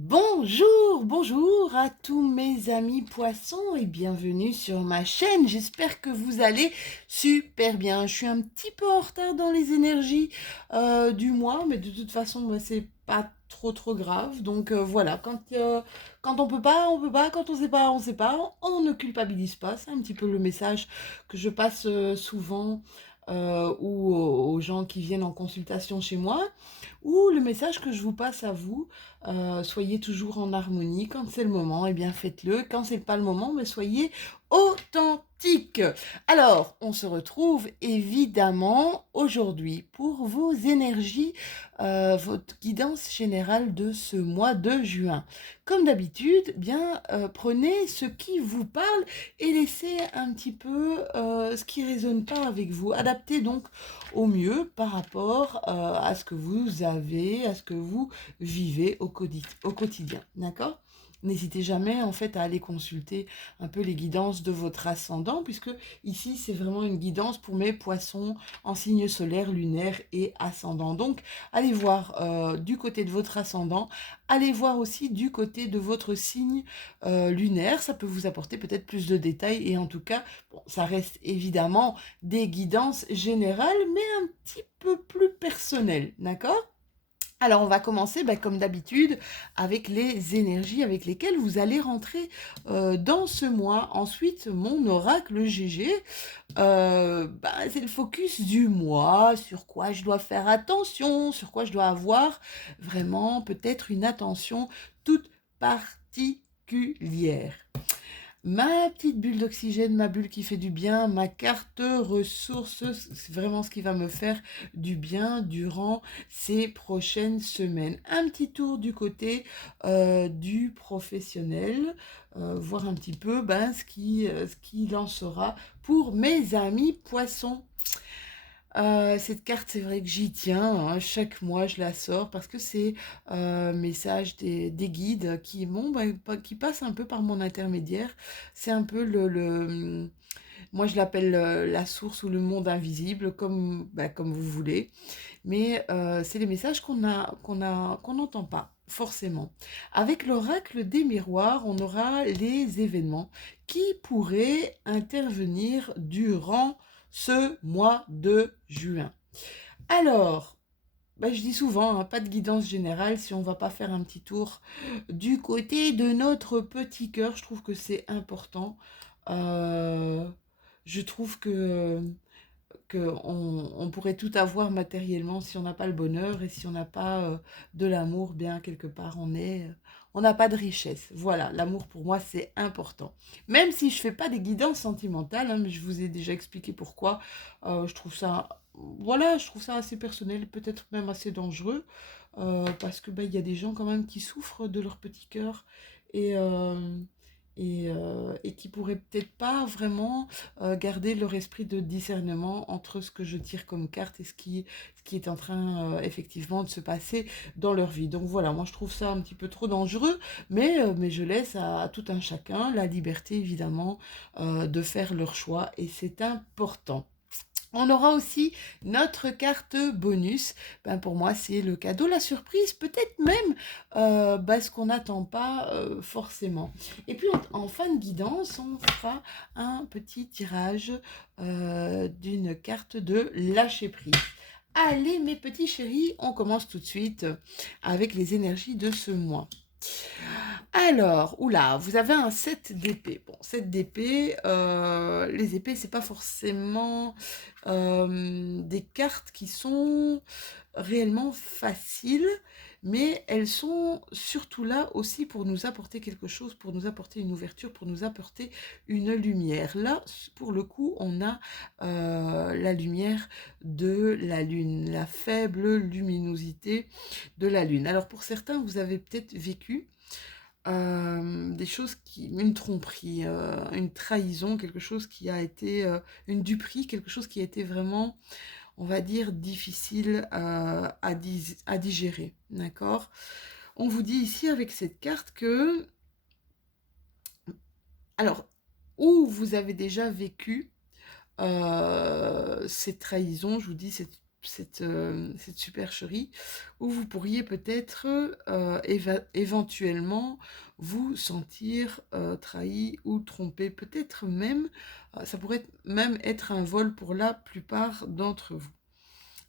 Bonjour, bonjour à tous mes amis poissons et bienvenue sur ma chaîne. J'espère que vous allez super bien. Je suis un petit peu en retard dans les énergies du mois, mais de toute façon, c'est pas trop grave. Donc voilà, quand on peut pas, on peut pas. Quand on sait pas, on sait pas. On ne culpabilise pas. C'est un petit peu le message que je passe souvent aux gens qui viennent en consultation chez moi, ou le message que je vous passe à vous. Soyez toujours en harmonie. Quand c'est le moment, eh bien faites-le. Quand c'est pas le moment, mais soyez authentique. Alors, on se retrouve évidemment aujourd'hui pour vos énergies, votre guidance générale de ce mois de juin. Comme d'habitude, bien prenez ce qui vous parle et laissez un petit peu ce qui résonne pas avec vous. Adaptez donc au mieux par rapport à ce que vous avez, à ce que vous vivez au quotidien. D'accord? N'hésitez jamais en fait à aller consulter un peu les guidances de votre ascendant, puisque ici c'est vraiment une guidance pour mes poissons en signe solaire, lunaire et ascendant. Donc allez voir du côté de votre ascendant, allez voir aussi du côté de votre signe lunaire, ça peut vous apporter peut-être plus de détails, et en tout cas, bon, ça reste évidemment des guidances générales, mais un petit peu plus personnelles, d'accord? Alors, on va commencer, comme d'habitude, avec les énergies avec lesquelles vous allez rentrer dans ce mois. Ensuite, mon oracle GG, c'est le focus du mois, sur quoi je dois faire attention, sur quoi je dois avoir vraiment peut-être une attention toute particulière. Ma petite bulle d'oxygène, ma bulle qui fait du bien, ma carte ressources, c'est vraiment ce qui va me faire du bien durant ces prochaines semaines. Un petit tour du côté du professionnel, voir un petit peu ce qu'il en sera pour mes amis poissons. Cette carte, c'est vrai que j'y tiens, hein. Chaque mois, je la sors parce que c'est un message des guides qui passent un peu par mon intermédiaire. C'est un peu moi, je l'appelle la source ou le monde invisible, comme vous voulez. Mais c'est les messages qu'on n'entend pas forcément. Avec l'oracle des miroirs, on aura les événements qui pourraient intervenir durant ce mois de juin. Alors, je dis souvent, hein, pas de guidance générale si on ne va pas faire un petit tour du côté de notre petit cœur. Je trouve que c'est important. Euh, je trouve qu'on pourrait tout avoir matériellement si on n'a pas le bonheur, et si on n'a pas de l'amour, bien quelque part on n'a pas de richesse. Voilà, l'amour pour moi c'est important. Même si je fais pas des guidances sentimentales, hein, mais je vous ai déjà expliqué pourquoi. Je trouve ça, voilà, je trouve ça assez personnel, peut-être même assez dangereux, parce que il y a des gens quand même qui souffrent de leur petit cœur, et et qui pourraient peut-être pas vraiment garder leur esprit de discernement entre ce que je tire comme carte et ce qui est en train effectivement de se passer dans leur vie. Donc voilà, moi je trouve ça un petit peu trop dangereux, mais je laisse à tout un chacun la liberté évidemment de faire leur choix, et c'est important. On aura aussi notre carte bonus. Pour moi, c'est le cadeau, la surprise, peut-être même ce qu'on n'attend pas forcément. Et puis, en fin de guidance, on fera un petit tirage d'une carte de lâcher prise. Allez, mes petits chéris, on commence tout de suite avec les énergies de ce mois. Alors, oula, vous avez un 7 d'épée. Bon, 7 d'épée, les épées, c'est pas forcément des cartes qui sont réellement faciles, mais elles sont surtout là aussi pour nous apporter quelque chose, pour nous apporter une ouverture, pour nous apporter une lumière. Là, pour le coup, on a la lumière de la lune, la faible luminosité de la lune. Alors pour certains, vous avez peut-être vécu des choses une tromperie, une trahison, quelque chose qui a été, une duperie, quelque chose qui a été vraiment, on va dire, difficile à digérer, d'accord? On vous dit ici avec cette carte que, alors, ou vous avez déjà vécu cette trahison, je vous dis, cette supercherie, où vous pourriez peut-être éventuellement vous sentir trahi ou trompé. Peut-être même, ça pourrait même être un vol pour la plupart d'entre vous.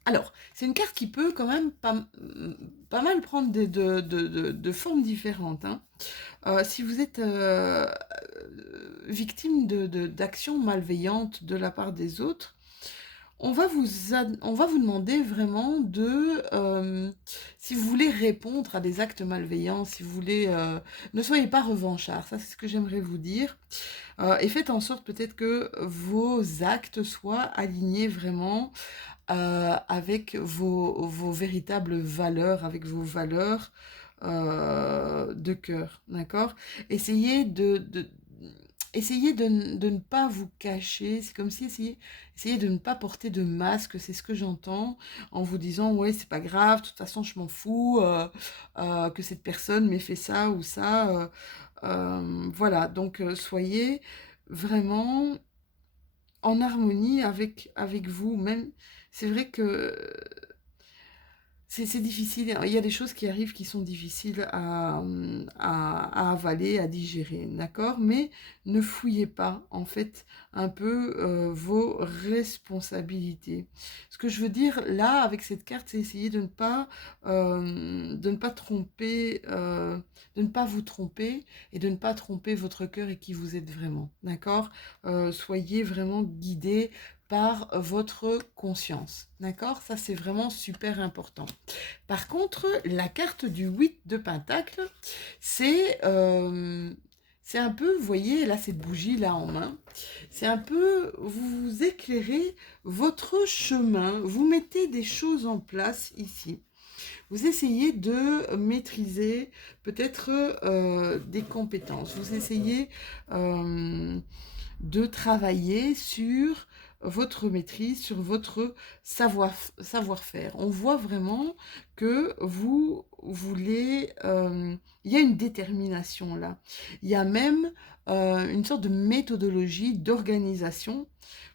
Alors, c'est une carte qui peut quand même pas mal prendre de formes différentes, hein. Si vous êtes victime d'actions malveillantes de la part des autres, on va vous demander vraiment si vous voulez répondre à des actes malveillants, si vous voulez, ne soyez pas revanchard, ça c'est ce que j'aimerais vous dire. Et faites en sorte peut-être que vos actes soient alignés vraiment avec vos véritables valeurs, avec vos valeurs de cœur, d'accord? Essayez de ne pas vous cacher, c'est comme si essayez de ne pas porter de masque, c'est ce que j'entends, en vous disant, ouais, c'est pas grave, de toute façon, je m'en fous, que cette personne m'ait fait ça ou ça. Voilà, donc soyez vraiment en harmonie avec vous, même, c'est vrai que c'est difficile, il y a des choses qui arrivent qui sont difficiles à avaler, à digérer, d'accord? Mais ne fouillez pas, en fait, un peu vos responsabilités. Ce que je veux dire là, avec cette carte, c'est essayer de ne pas tromper, de ne pas vous tromper et de ne pas tromper votre cœur et qui vous êtes vraiment, d'accord? Soyez vraiment guidés par votre conscience, d'accord? Ça, c'est vraiment super important. Par contre, la carte du 8 de Pentacle, c'est un peu, vous voyez, là, cette bougie-là en main, c'est un peu, vous éclairez votre chemin, vous mettez des choses en place ici. Vous essayez de maîtriser peut-être des compétences, vous essayez de travailler sur votre maîtrise, sur votre savoir-faire. On voit vraiment que vous voulez... il y a une détermination là. Il y a même une sorte de méthodologie d'organisation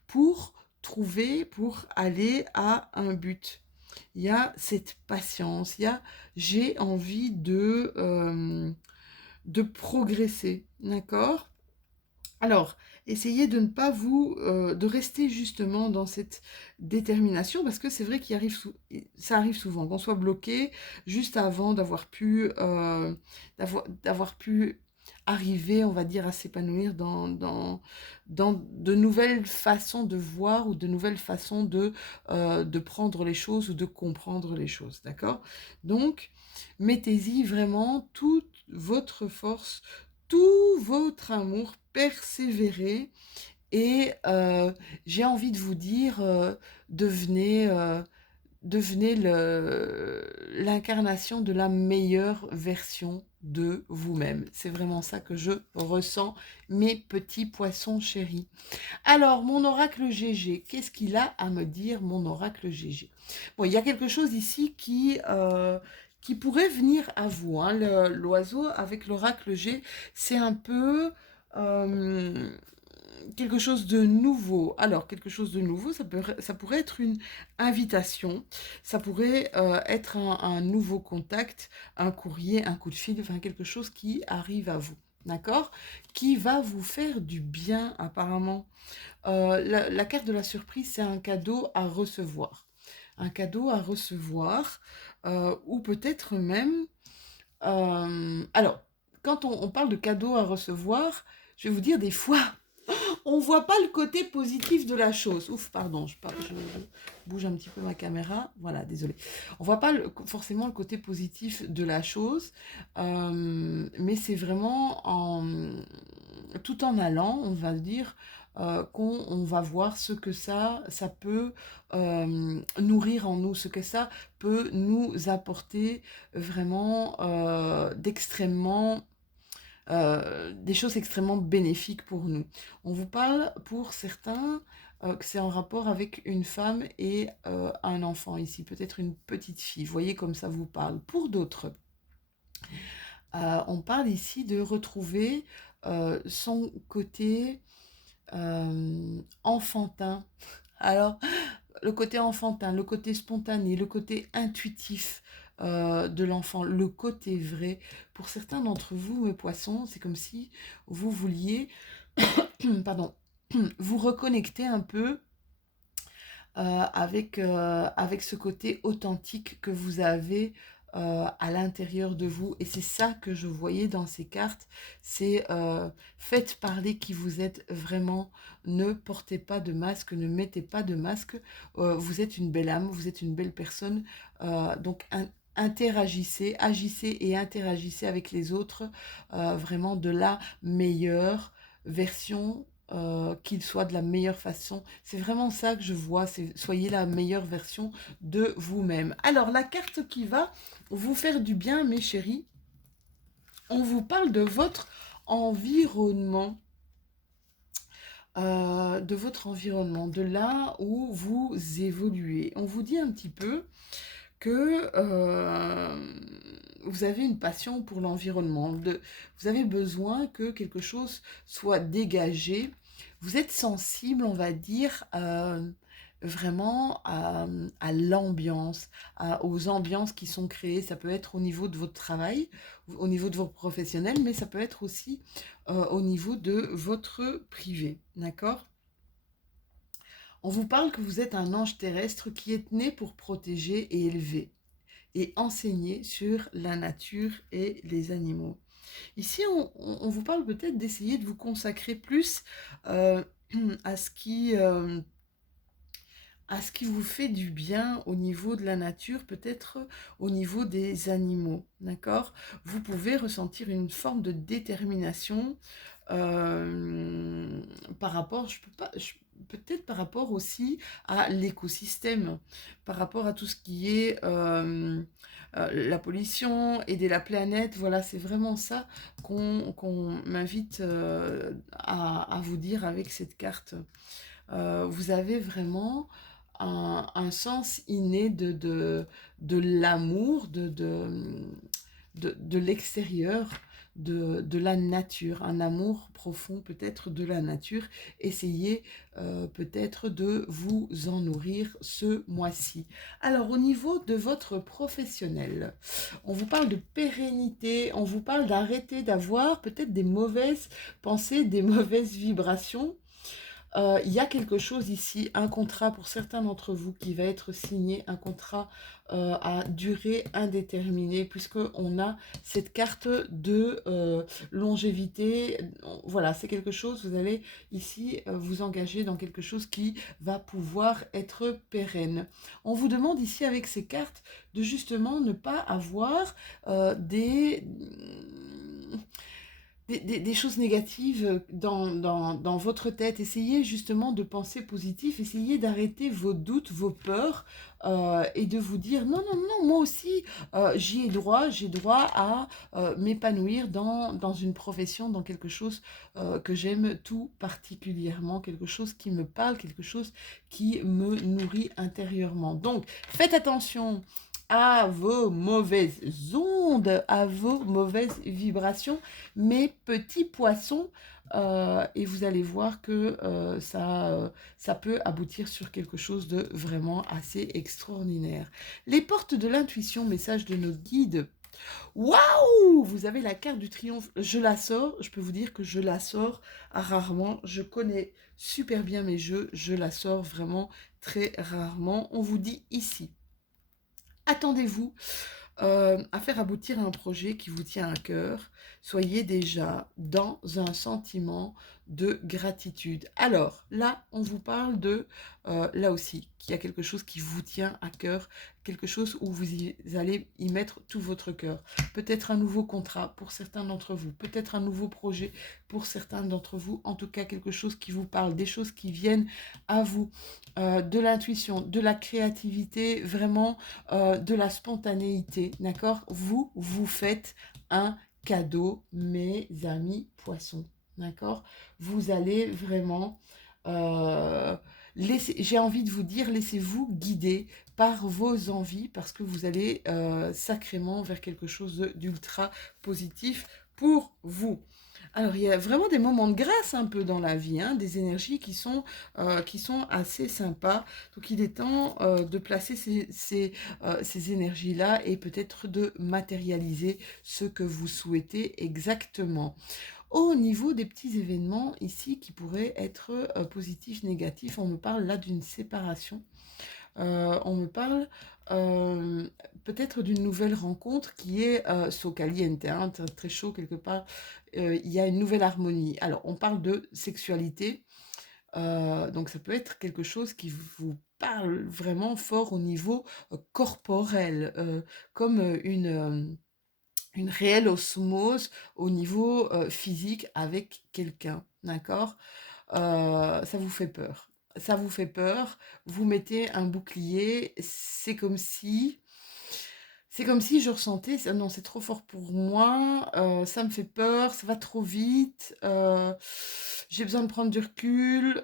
pour trouver, pour aller à un but. Il y a cette patience, il y a j'ai envie de progresser, d'accord? Alors, essayez de ne pas de rester justement dans cette détermination, parce que c'est vrai ça arrive souvent, qu'on soit bloqué juste avant d'avoir pu arriver, on va dire, à s'épanouir dans de nouvelles façons de voir ou de nouvelles façons de prendre les choses ou de comprendre les choses, d'accord? Donc, mettez-y vraiment toute votre force, tout votre amour, persévérez et j'ai envie de vous dire, devenez l'incarnation de la meilleure version de vous-même. C'est vraiment ça que je ressens, mes petits poissons chéris. Alors, mon oracle GG, qu'est-ce qu'il a à me dire, mon oracle GG? Bon, il y a quelque chose ici qui pourrait venir à vous, hein. L'oiseau avec l'oracle G, c'est un peu quelque chose de nouveau. Alors, quelque chose de nouveau, ça pourrait être une invitation, ça pourrait être un nouveau contact, un courrier, un coup de fil, enfin quelque chose qui arrive à vous. D'accord? Qui va vous faire du bien apparemment. La carte de la surprise, c'est un cadeau à recevoir. Un cadeau à recevoir, ou peut-être même... alors, quand on parle de cadeau à recevoir, je vais vous dire des fois, on voit pas le côté positif de la chose. Ouf, pardon, je bouge un petit peu ma caméra. Voilà, désolé. On voit pas forcément le côté positif de la chose, mais c'est vraiment tout en allant, on va dire, qu'on va voir ce que ça peut nourrir en nous, ce que ça peut nous apporter vraiment des choses extrêmement bénéfiques pour nous. On vous parle pour certains que c'est en rapport avec une femme et un enfant ici, peut-être une petite fille. Vous voyez comme ça vous parle. Pour d'autres, on parle ici de retrouver son côté enfantin. Alors, le côté enfantin, le côté spontané, le côté intuitif de l'enfant, le côté vrai. Pour certains d'entre vous, mes poissons, c'est comme si vous vouliez, pardon, vous reconnecter un peu avec ce côté authentique que vous avez à l'intérieur de vous. Et c'est ça que je voyais dans ces cartes, c'est faites parler qui vous êtes vraiment, ne portez pas de masque, ne mettez pas de masque, vous êtes une belle âme, vous êtes une belle personne, donc interagissez, agissez et interagissez avec les autres vraiment de la meilleure version qu'il soit de la meilleure façon. C'est vraiment ça que je vois, c'est soyez la meilleure version de vous-même. Alors, la carte qui va vous faire du bien, mes chéris, on vous parle de votre environnement. De là où vous évoluez. On vous dit un petit peu que vous avez une passion pour l'environnement, vous avez besoin que quelque chose soit dégagé, vous êtes sensible, on va dire, vraiment à l'ambiance, aux ambiances qui sont créées. Ça peut être au niveau de votre travail, au niveau de vos professionnels, mais ça peut être aussi au niveau de votre privé, d'accord? On vous parle que vous êtes un ange terrestre qui est né pour protéger et élever et enseigner sur la nature et les animaux. Ici, on vous parle peut-être d'essayer de vous consacrer plus euh, à à ce qui vous fait du bien au niveau de la nature, peut-être au niveau des animaux, d'accord? Vous pouvez ressentir une forme de détermination par rapport, je peux pas, peut-être par rapport aussi à l'écosystème, par rapport à tout ce qui est la pollution, aider la planète, voilà, c'est vraiment ça qu'on m'invite à vous dire avec cette carte. Vous avez vraiment un sens inné de l'amour, de l'extérieur, de la nature, un amour profond peut-être de la nature. Essayez peut-être de vous en nourrir ce mois-ci. Alors au niveau de votre professionnel, on vous parle de pérennité, on vous parle d'arrêter d'avoir peut-être des mauvaises pensées, des mauvaises vibrations. Il y a quelque chose ici, un contrat pour certains d'entre vous qui va être signé, un contrat à durée indéterminée, puisqu'on a cette carte de longévité. Voilà, c'est quelque chose, vous allez ici vous engager dans quelque chose qui va pouvoir être pérenne. On vous demande ici avec ces cartes de justement ne pas avoir des choses négatives dans votre tête. Essayez justement de penser positif, essayez d'arrêter vos doutes, vos peurs et de vous dire non, non, non, moi aussi j'y ai droit, j'ai droit à m'épanouir dans une profession, dans quelque chose que j'aime tout particulièrement, quelque chose qui me parle, quelque chose qui me nourrit intérieurement. Donc faites attention à vos mauvaises ondes, à vos mauvaises vibrations, mes petits poissons, et vous allez voir que ça peut aboutir sur quelque chose de vraiment assez extraordinaire. Les portes de l'intuition, message de nos guides. Waouh! Vous avez la carte du triomphe. Je la sors, je peux vous dire que je la sors rarement. Je connais super bien mes jeux, je la sors vraiment très rarement. On vous dit ici. Attendez-vous à faire aboutir un projet qui vous tient à cœur. Soyez déjà dans un sentiment de gratitude. Alors là, on vous parle de, là aussi, qu'il y a quelque chose qui vous tient à cœur, quelque chose où allez y mettre tout votre cœur. Peut-être un nouveau contrat pour certains d'entre vous, peut-être un nouveau projet pour certains d'entre vous, en tout cas quelque chose qui vous parle, des choses qui viennent à vous, de l'intuition, de la créativité, vraiment de la spontanéité, d'accord? Vous faites un cadeau, mes amis poissons, d'accord? Vous allez vraiment j'ai envie de vous dire, laissez-vous guider par vos envies parce que vous allez sacrément vers quelque chose d'ultra positif pour vous. Alors, il y a vraiment des moments de grâce un peu dans la vie, hein, des énergies qui sont assez sympas. Donc, il est temps de placer ces énergies-là et peut-être de matérialiser ce que vous souhaitez exactement. Au niveau des petits événements ici qui pourraient être positifs, négatifs, on me parle là d'une séparation. On me parle euh, peut-être d'une nouvelle rencontre qui est so caliente, hein, très chaud quelque part. Il y a une nouvelle harmonie. Alors, on parle de sexualité, donc ça peut être quelque chose qui vous parle vraiment fort au niveau corporel, comme une réelle osmose au niveau physique avec quelqu'un, d'accord? Ça vous fait peur. Ça vous fait peur, vous mettez un bouclier, c'est comme si je ressentais, non, c'est trop fort pour moi, ça me fait peur, ça va trop vite, j'ai besoin de prendre du recul.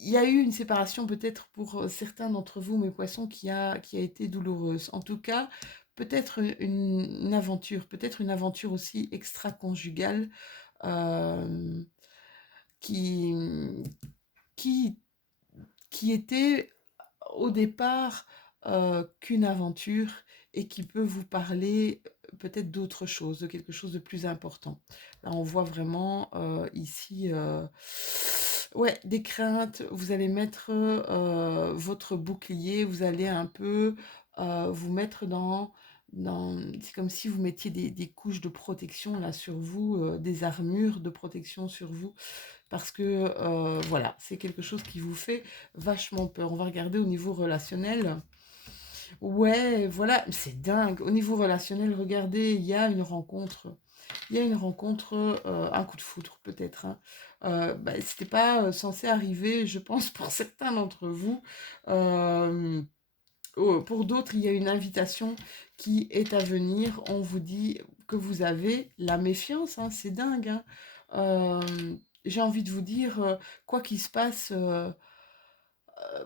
Il y a eu une séparation peut-être pour certains d'entre vous, mes poissons, qui a été douloureuse. En tout cas, peut-être une aventure aussi extra-conjugale euh, qui, qui, qui était au départ qu'une aventure et qui peut vous parler peut-être d'autre chose, de quelque chose de plus important. Là, on voit vraiment ici, ouais, des craintes. Vous allez mettre votre bouclier, vous allez un peu vous mettre c'est comme si vous mettiez des couches de protection là sur vous, des armures de protection sur vous, parce que voilà, c'est quelque chose qui vous fait vachement peur. On va regarder au niveau relationnel. Ouais, voilà, c'est dingue. Au niveau relationnel, regardez, il y a une rencontre. Il y a une rencontre, un coup de foudre peut-être, hein. Bah, c'était pas censé arriver, je pense, pour certains d'entre vous. Euh, pour d'autres, il y a une invitation qui est à venir. On vous dit que vous avez la méfiance, hein, c'est dingue, hein. J'ai envie de vous dire, quoi qu'il se passe,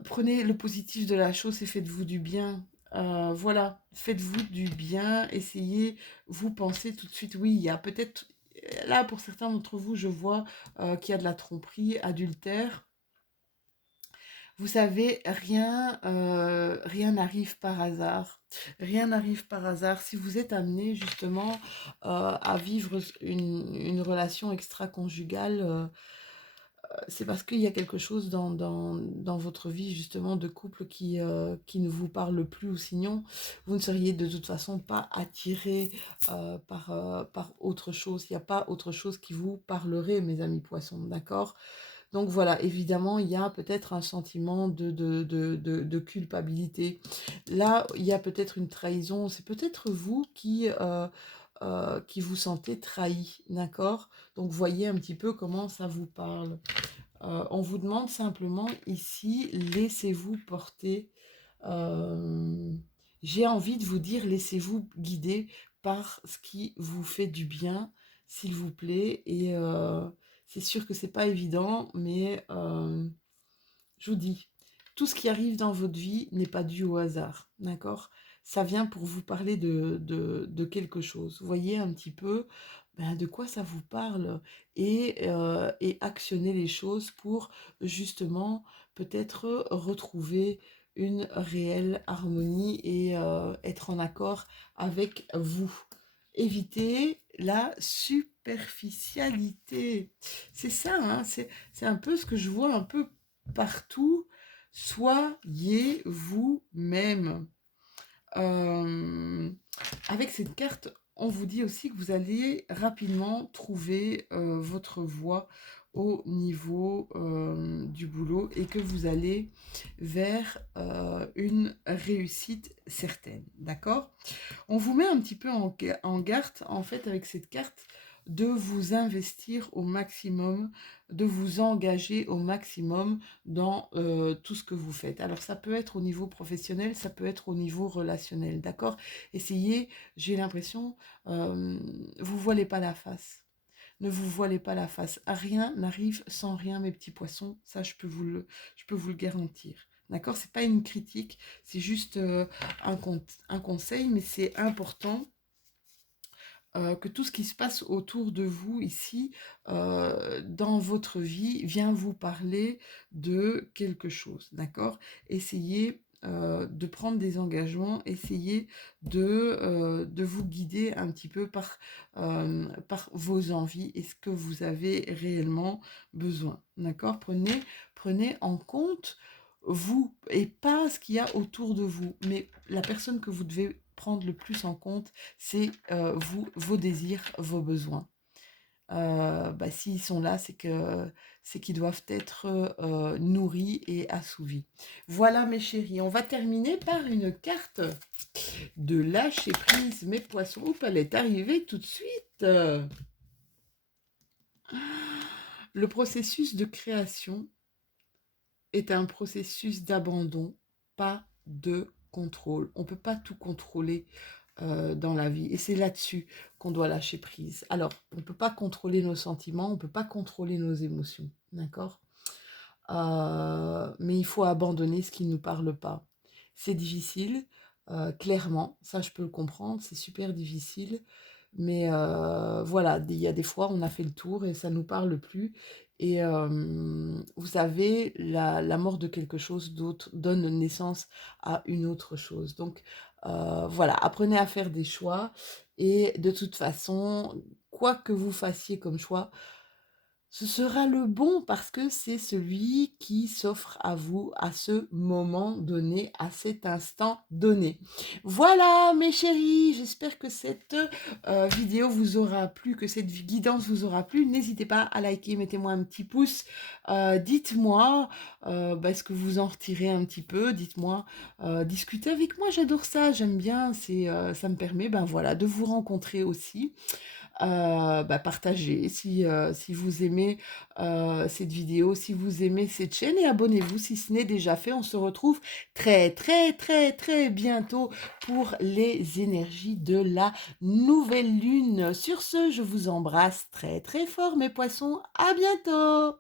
prenez le positif de la chose et faites-vous du bien. Voilà, faites-vous du bien, essayez, vous pensez tout de suite, oui, il y a peut-être, là pour certains d'entre vous, je vois qu'il y a de la tromperie, adultère. Vous savez, rien n'arrive par hasard. Rien n'arrive par hasard. Si vous êtes amené justement à vivre une relation extra-conjugale, c'est parce qu'il y a quelque chose dans votre vie justement de couple qui ne vous parle plus, ou sinon vous ne seriez de toute façon pas attiré par autre chose. Il n'y a pas autre chose qui vous parlerait, mes amis poissons, d'accord? Donc voilà, évidemment, il y a peut-être un sentiment de culpabilité. Là, il y a peut-être une trahison. C'est peut-être vous qui vous sentez trahi, d'accord? Donc voyez un petit peu comment ça vous parle. On vous demande simplement ici, laissez-vous porter. Euh, j'ai envie de vous dire, laissez-vous guider par ce qui vous fait du bien, s'il vous plaît. Et c'est sûr que c'est pas évident, mais je vous dis, tout ce qui arrive dans votre vie n'est pas dû au hasard, d'accord? Ça vient pour vous parler de quelque chose. Voyez un petit peu ben, de quoi ça vous parle et actionnez les choses pour justement peut-être retrouver une réelle harmonie et être en accord avec vous. Évitez la superficialité. C'est ça, hein, c'est un peu ce que je vois un peu partout. Soyez vous-même. Euh, Avec cette carte, on vous dit aussi que vous allez rapidement trouver votre voie au niveau du boulot et que vous allez vers une réussite certaine. D'accord? On vous met un petit peu en garde, en fait, avec cette carte, de vous investir au maximum, de vous engager au maximum dans tout ce que vous faites. Alors, ça peut être au niveau professionnel, ça peut être au niveau relationnel, d'accord? Essayez, j'ai l'impression, vous voilez pas la face. Ne vous voilez pas la face. Rien n'arrive sans rien, mes petits poissons. Ça, je peux vous le garantir. D'accord? C'est pas une critique, c'est juste un conseil, mais c'est important que tout ce qui se passe autour de vous ici, dans votre vie, vient vous parler de quelque chose, d'accord? Essayez de prendre des engagements, essayez de vous guider un petit peu par vos envies et ce que vous avez réellement besoin, d'accord? Prenez en compte vous et pas ce qu'il y a autour de vous, mais la personne que vous devez prendre le plus en compte, c'est vous, vos désirs, vos besoins. Bah, s'ils sont là, c'est qu'ils doivent être nourris et assouvis. Voilà mes chéris, on va terminer par une carte de lâcher prise. Mes poissons, oups, elle est arrivée tout de suite. Le processus de création est un processus d'abandon, pas de contrôle. On ne peut pas tout contrôler dans la vie. Et c'est là-dessus qu'on doit lâcher prise. Alors, on ne peut pas contrôler nos sentiments, on ne peut pas contrôler nos émotions, d'accord? Mais il faut abandonner ce qui ne nous parle pas. C'est difficile, clairement, ça je peux le comprendre, c'est super difficile, mais voilà, il y a des fois, on a fait le tour et ça ne nous parle plus. Et vous savez, la mort de quelque chose d'autre donne naissance à une autre chose. Donc voilà, apprenez à faire des choix et de toute façon, quoi que vous fassiez comme choix, ce sera le bon parce que c'est celui qui s'offre à vous à ce moment donné, à cet instant donné. Voilà mes chéris, j'espère que cette vidéo vous aura plu, que cette guidance vous aura plu. N'hésitez pas à liker, mettez-moi un petit pouce. Dites-moi ce que vous en retirez un petit peu. Dites-moi, discutez avec moi, j'adore ça, j'aime bien. Ça me permet voilà, de vous rencontrer aussi. Partagez si vous aimez cette vidéo, si vous aimez cette chaîne et abonnez-vous si ce n'est déjà fait. On se retrouve très très très très bientôt pour les énergies de la nouvelle lune. Sur ce, je vous embrasse très très fort mes poissons. À bientôt!